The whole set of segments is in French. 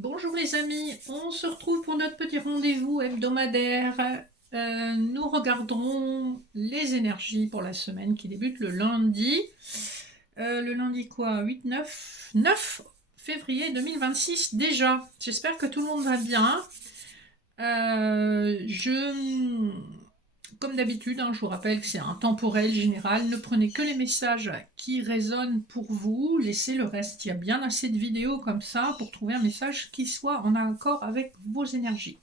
Bonjour les amis, on se retrouve pour notre petit rendez-vous hebdomadaire. Nous regarderons les énergies pour la semaine qui débute le lundi. Le lundi quoi 8, 9 février 2026 déjà. J'espère que tout le monde va bien. Comme d'habitude, je vous rappelle que c'est un temporel général. Ne prenez que les messages qui résonnent pour vous. Laissez le reste. Il y a bien assez de vidéos comme ça pour trouver un message qui soit en accord avec vos énergies.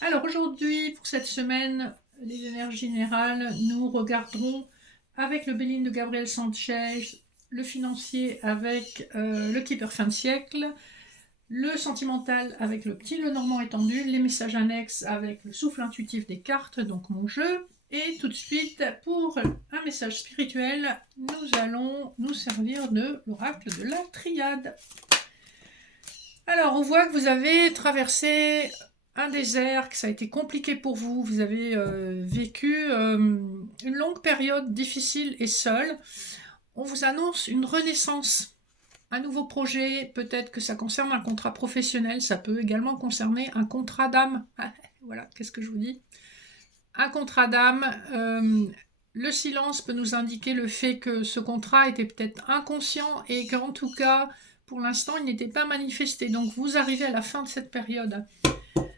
Alors aujourd'hui, pour cette semaine, les énergies générales, nous regarderons avec le Béline de Gabriel Sanchez, le financier avec le Keeper fin de siècle, le sentimental avec le petit Lenormand étendu, les messages annexes avec le souffle intuitif des cartes, donc mon jeu. Et tout de suite, pour un message spirituel, nous allons nous servir de l'oracle de la triade. Alors, on voit que vous avez traversé un désert, que ça a été compliqué pour vous. Vous avez vécu une longue période difficile et seule. On vous annonce une renaissance. Un nouveau projet, peut-être que ça concerne un contrat professionnel, ça peut également concerner un contrat d'âme. Voilà, qu'est-ce que je vous dis? Un contrat d'âme, le silence peut nous indiquer le fait que ce contrat était peut-être inconscient et qu'en tout cas, pour l'instant, il n'était pas manifesté. Donc vous arrivez à la fin de cette période.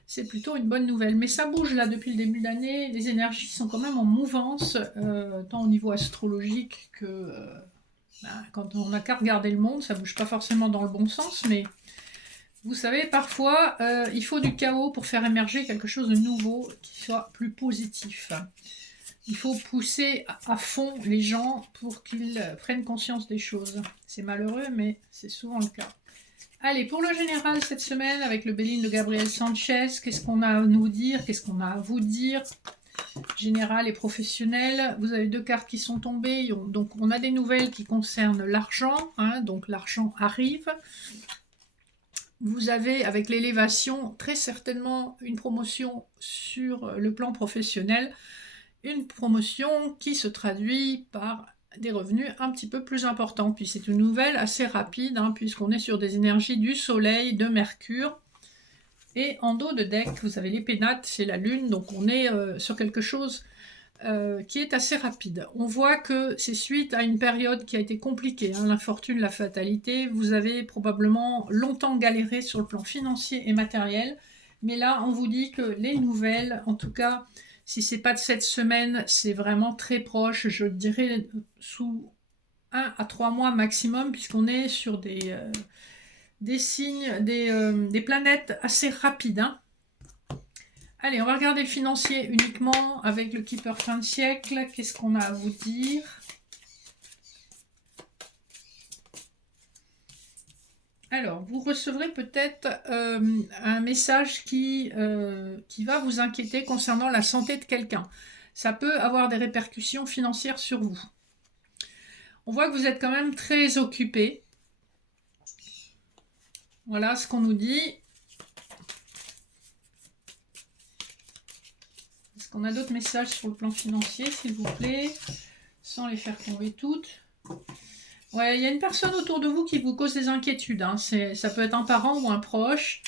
C'est plutôt une bonne nouvelle. Mais ça bouge là depuis le début de l'année. Les énergies sont quand même en mouvance, tant au niveau astrologique que quand on n'a qu'à regarder le monde, ça bouge pas forcément dans le bon sens, mais vous savez, parfois, il faut du chaos pour faire émerger quelque chose de nouveau qui soit plus positif. Il faut pousser à fond les gens pour qu'ils prennent conscience des choses. C'est malheureux, mais c'est souvent le cas. Allez, pour le général cette semaine, avec le Béline de Gabriel Sanchez, qu'est-ce qu'on a à nous dire? Qu'est-ce qu'on a à vous dire? Général et professionnel, vous avez deux cartes qui sont tombées, donc on a des nouvelles qui concernent l'argent, donc l'argent arrive. Vous avez avec l'élévation très certainement une promotion sur le plan professionnel, une promotion qui se traduit par des revenus un petit peu plus importants. Puis c'est une nouvelle assez rapide, puisqu'on est sur des énergies du soleil, de Mercure. Et en dos de deck, vous avez les pénates, c'est la lune, donc on est sur quelque chose qui est assez rapide. On voit que c'est suite à une période qui a été compliquée, l'infortune, la fatalité. Vous avez probablement longtemps galéré sur le plan financier et matériel, mais là on vous dit que les nouvelles, en tout cas, si c'est pas de cette semaine, c'est vraiment très proche, je dirais sous 1 à 3 mois maximum, puisqu'on est sur des signes, des planètes assez rapides. Allez, on va regarder le financier uniquement avec le Keeper fin de siècle. Qu'est-ce qu'on a à vous dire? Alors, vous recevrez peut-être un message qui va vous inquiéter concernant la santé de quelqu'un. Ça peut avoir des répercussions financières sur vous. On voit que vous êtes quand même très occupé. Voilà ce qu'on nous dit. Est-ce qu'on a d'autres messages sur le plan financier, s'il vous plaît, sans les faire tomber toutes? Ouais, il y a une personne autour de vous qui vous cause des inquiétudes. Ça peut être un parent ou un proche.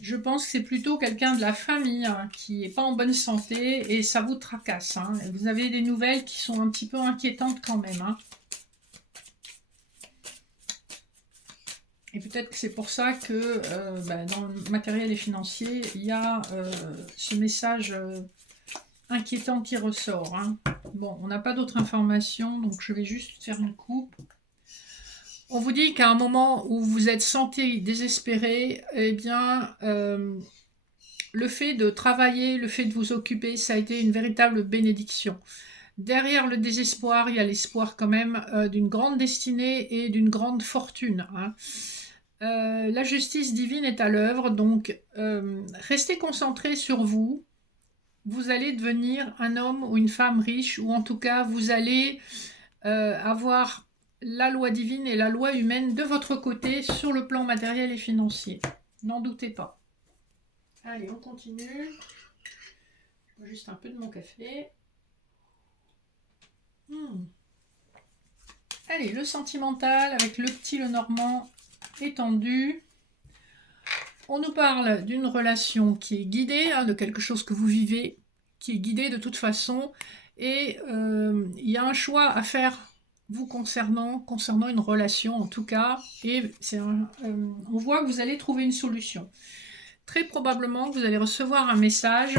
Je pense que c'est plutôt quelqu'un de la famille qui n'est pas en bonne santé et ça vous tracasse. Vous avez des nouvelles qui sont un petit peu inquiétantes quand même. Et peut-être que c'est pour ça que dans le matériel et financier, il y a ce message inquiétant qui ressort. Bon, on n'a pas d'autres informations, donc je vais juste faire une coupe. On vous dit qu'à un moment où vous êtes senti désespéré, eh bien, le fait de travailler, le fait de vous occuper, ça a été une véritable bénédiction. Derrière le désespoir, il y a l'espoir quand même d'une grande destinée et d'une grande fortune. La justice divine est à l'œuvre, donc restez concentrés sur vous. Vous allez devenir un homme ou une femme riche, ou en tout cas, vous allez avoir la loi divine et la loi humaine de votre côté sur le plan matériel et financier. N'en doutez pas. Allez, on continue. Je bois juste un peu de mon café. Allez, le sentimental avec le petit Lenormand étendu. On nous parle d'une relation qui est guidée, hein, de quelque chose que vous vivez, qui est guidé de toute façon, et il y a un choix à faire vous concernant une relation en tout cas, et on voit que vous allez trouver une solution. Très probablement que vous allez recevoir un message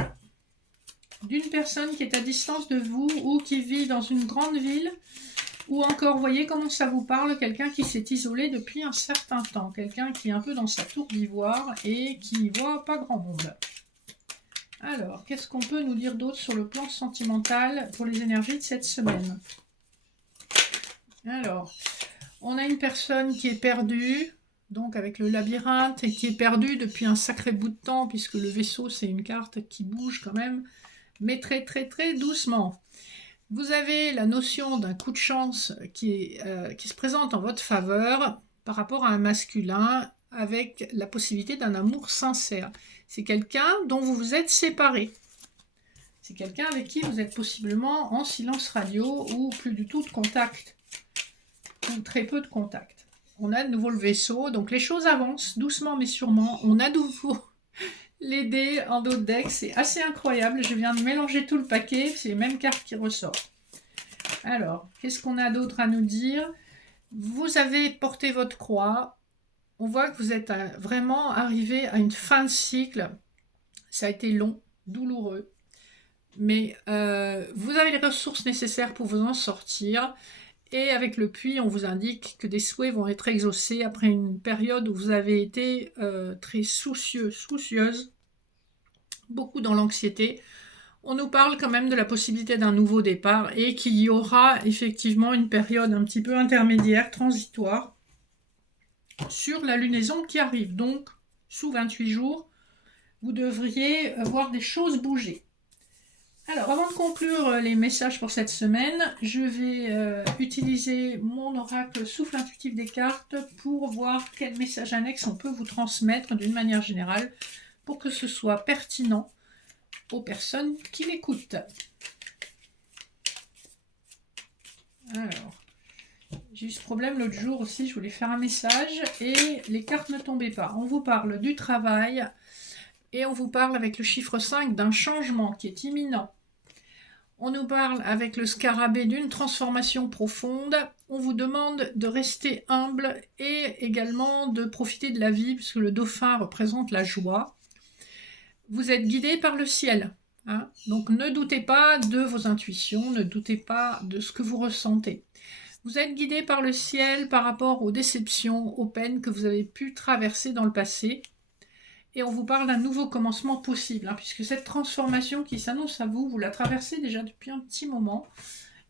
d'une personne qui est à distance de vous ou qui vit dans une grande ville, ou encore, voyez comment ça vous parle, quelqu'un qui s'est isolé depuis un certain temps, quelqu'un qui est un peu dans sa tour d'ivoire et qui ne voit pas grand monde. Alors, qu'est-ce qu'on peut nous dire d'autre sur le plan sentimental pour les énergies de cette semaine? Alors, on a une personne qui est perdue, donc avec le labyrinthe, et qui est perdue depuis un sacré bout de temps, puisque le vaisseau, c'est une carte qui bouge quand même, mais très très très doucement. Vous avez la notion d'un coup de chance qui se présente en votre faveur par rapport à un masculin, avec la possibilité d'un amour sincère. C'est quelqu'un dont vous vous êtes séparé. C'est quelqu'un avec qui vous êtes possiblement en silence radio ou plus du tout de contact, ou très peu de contact. On a de nouveau le vaisseau, donc les choses avancent doucement mais sûrement. On a de nouveau les dés en dos de deck, c'est assez incroyable. Je viens de mélanger tout le paquet, c'est les mêmes cartes qui ressortent. Alors, qu'est-ce qu'on a d'autre à nous dire? Vous avez porté votre croix. On voit que vous êtes vraiment arrivé à une fin de cycle. Ça a été long, douloureux. Mais vous avez les ressources nécessaires pour vous en sortir. Et avec le puits, on vous indique que des souhaits vont être exaucés après une période où vous avez été très soucieuse, beaucoup dans l'anxiété. On nous parle quand même de la possibilité d'un nouveau départ et qu'il y aura effectivement une période un petit peu intermédiaire, transitoire, sur la lunaison qui arrive. Donc, sous 28 jours, vous devriez voir des choses bouger. Alors, avant de conclure les messages pour cette semaine, je vais utiliser mon oracle souffle intuitif des cartes pour voir quel message annexe on peut vous transmettre d'une manière générale pour que ce soit pertinent aux personnes qui l'écoutent. Alors, j'ai eu ce problème l'autre jour aussi, je voulais faire un message et les cartes ne tombaient pas. On vous parle du travail et on vous parle avec le chiffre 5 d'un changement qui est imminent. On nous parle avec le scarabée d'une transformation profonde. On vous demande de rester humble et également de profiter de la vie puisque le dauphin représente la joie. Vous êtes guidé par le ciel. Hein, donc ne doutez pas de vos intuitions, ne doutez pas de ce que vous ressentez. Vous êtes guidé par le ciel par rapport aux déceptions, aux peines que vous avez pu traverser dans le passé. Et on vous parle d'un nouveau commencement possible, hein, puisque cette transformation qui s'annonce à vous, vous la traversez déjà depuis un petit moment.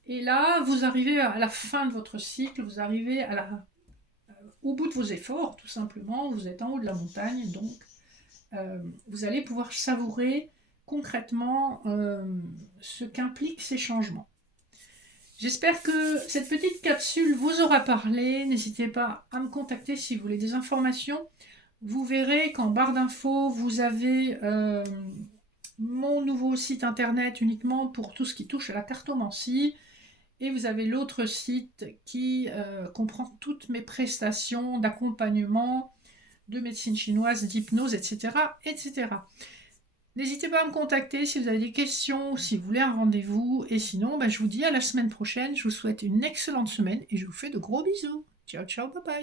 Et là, vous arrivez à la fin de votre cycle, vous arrivez au bout de vos efforts, tout simplement. Vous êtes en haut de la montagne, donc vous allez pouvoir savourer concrètement ce qu'impliquent ces changements. J'espère que cette petite capsule vous aura parlé. N'hésitez pas à me contacter si vous voulez des informations. Vous verrez qu'en barre d'infos, vous avez mon nouveau site internet uniquement pour tout ce qui touche à la cartomancie. Et vous avez l'autre site qui comprend toutes mes prestations d'accompagnement, de médecine chinoise, d'hypnose, etc., etc. N'hésitez pas à me contacter si vous avez des questions ou si vous voulez un rendez-vous. Et sinon, je vous dis à la semaine prochaine. Je vous souhaite une excellente semaine et je vous fais de gros bisous. Ciao, ciao, bye bye.